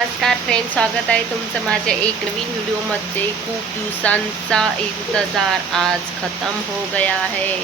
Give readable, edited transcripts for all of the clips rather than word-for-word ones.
नमस्कार फ्रेंड, स्वागत आहे तुमचं माझ्या एक नवीन व्हिडिओमध्ये। खूप दिवसांचा इंतजार आज खतम हो गया है।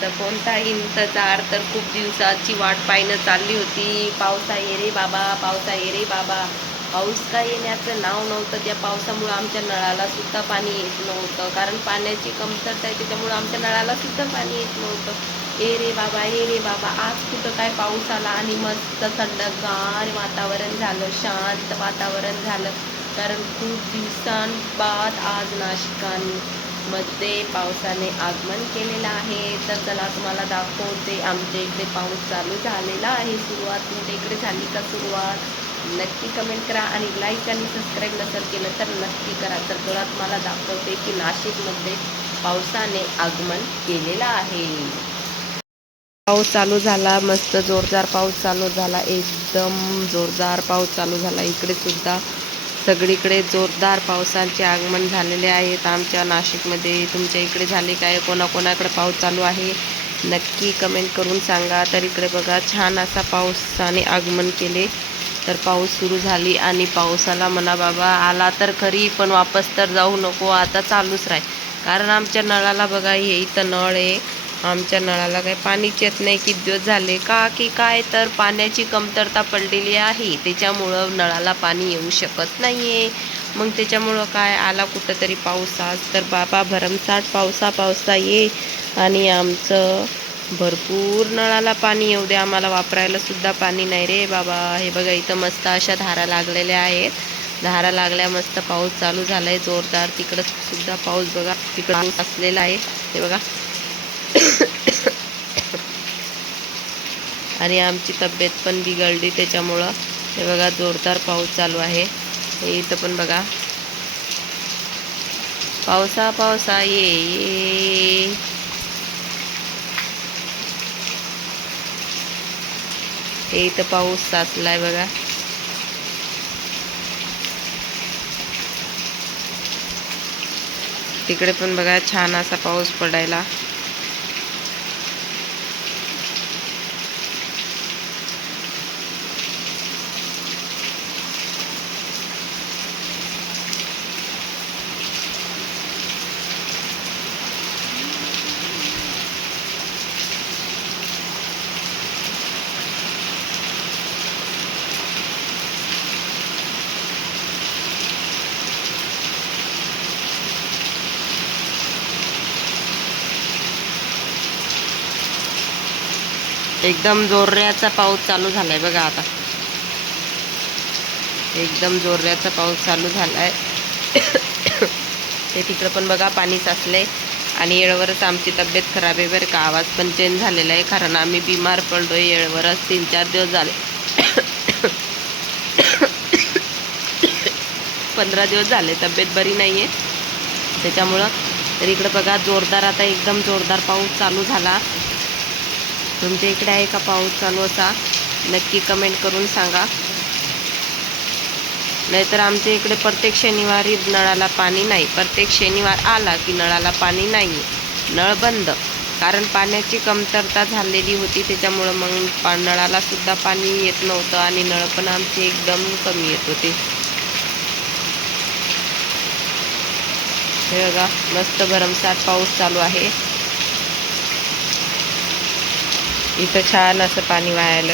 तर कोणता इंतजार, तर खूप दिवसाची वाट पाहणं चालली होती। पावसा ये रे बाबा, पावसा ये रे बाबा। पाऊस काय येण्याचं नाव नव्हतं। त्या पावसामुळं आमच्या नळाला सुद्धा पाणी येत नव्हतं, कारण पाण्याची कमतरता आहे, त्याच्यामुळं आमच्या नळाला सुद्धा पाणी येत नव्हतं। ए रे बाबा, ए रे बाबा, आज कुठं काय पाऊस आला आणि मस्त थंडगार वातावरण झालं, शांत वातावरण झालं। कारण खूप दिवसांबाद आज नाशिकांमध्ये पावसाने आगमन केलेलं आहे। तर चला तुम्हाला दाखवते, आमच्या इकडे पाऊस चालू झालेला आहे। सुरुवात तुमच्या इकडे झाली का सुरुवात? नक्की कमेंट करा आणि लाईक आणि सबस्क्राईब नसेल केलं तर नक्की करा। तर चला तुम्हाला दाखवते की नाशिकमध्ये पावसाने आगमन केलेलं आहे। पाऊस चालू झाला, मस्त जोरदार पाऊस चालू झाला, एकदम जोरदार पाऊस चालू झाला। इकडे सुद्धा सगळीकडे जोरदार पावसाचे आगमन झालेले आहेत आमच्या नाशिकमध्ये। तुमच्या इकडे झाले काय? कोणाकोणाकडे पाऊस चालू आहे नक्की कमेंट करून सांगा। तर इकडे बघा, छान असा पावसाने आगमन केले। तर पाऊस सुरू झाली आणि पावसाला म्हणा बाबा आला तर खरी, पण वापस तर जाऊ नको, आता चालूच राहील। कारण आमच्या नळाला बघा, हे इथं नळ आहे, आमच्या नळाला काही पाणीच येत नाही किती दिवस झाले। का की काय, तर पाण्याची कमतरता पडलेली आहे, त्याच्यामुळं नळाला पाणी येऊ शकत नाही आहे। मग त्याच्यामुळं काय, आला कुठंतरी पाऊस आज, तर बाबा भरमसाठ पावसा ये आणि आमचं भरपूर नळाला पाणी येऊ दे। आम्हाला वापरायला सुद्धा पाणी नाही रे बाबा। हे बघा, इथं मस्त अशा धारा लागलेल्या आहेत, धारा लागल्या, मस्त पाऊस चालू झाला आहे जोरदार। तिकडं सुद्धा पाऊस बघा, तिकडं पाऊस असलेला आहे, हे बघा। आणि आमची तब्येत पण बिघडली त्याच्यामुळं। हे बघा, जोरदार पाऊस चालू आहे। हे इथं पण बघा, पावसा ये। हे इथं पाऊस साचलाय बघा। तिकडे पण बघा, छान असा पाऊस पडायला। एकदम जोराचा पाऊस चालू झालाय बघा आता, एकदम जोराचा पाऊस चालू झालाय। ते तिकडं पण बघा पाणी साचलंय आणि येळवरच आमची तब्येत खराब आहे बरं का। आवाज पण चेंज झालेला आहे, कारण आम्ही बिमार पडलोय येळवरच, 3-4 दिवस झाले। 15 दिवस झाले तब्येत बरी नाही आहे त्याच्यामुळं। तर इकडं बघा, जोरदार आता एकदम जोरदार पाऊस चालू झाला। तुमच्या इकडे आहे का पाऊस चालू असा? नक्की कमेंट करून सांगा। नाहीतर आमच्या इकडे प्रत्येक शनिवारी नळाला पाणी नाही, प्रत्येक शनिवार आला की नळाला पाणी नाही, नळ बंद। कारण पाण्याची कमतरता झालेली होती, त्याच्यामुळं मग नळाला सुद्धा पाणी येत नव्हतं आणि नळ पण आमचे एकदम कमी येत होते। हे बघा, मस्त भरमसाठ पाऊस चालू आहे। इथं छान असं पाणी वाहायला।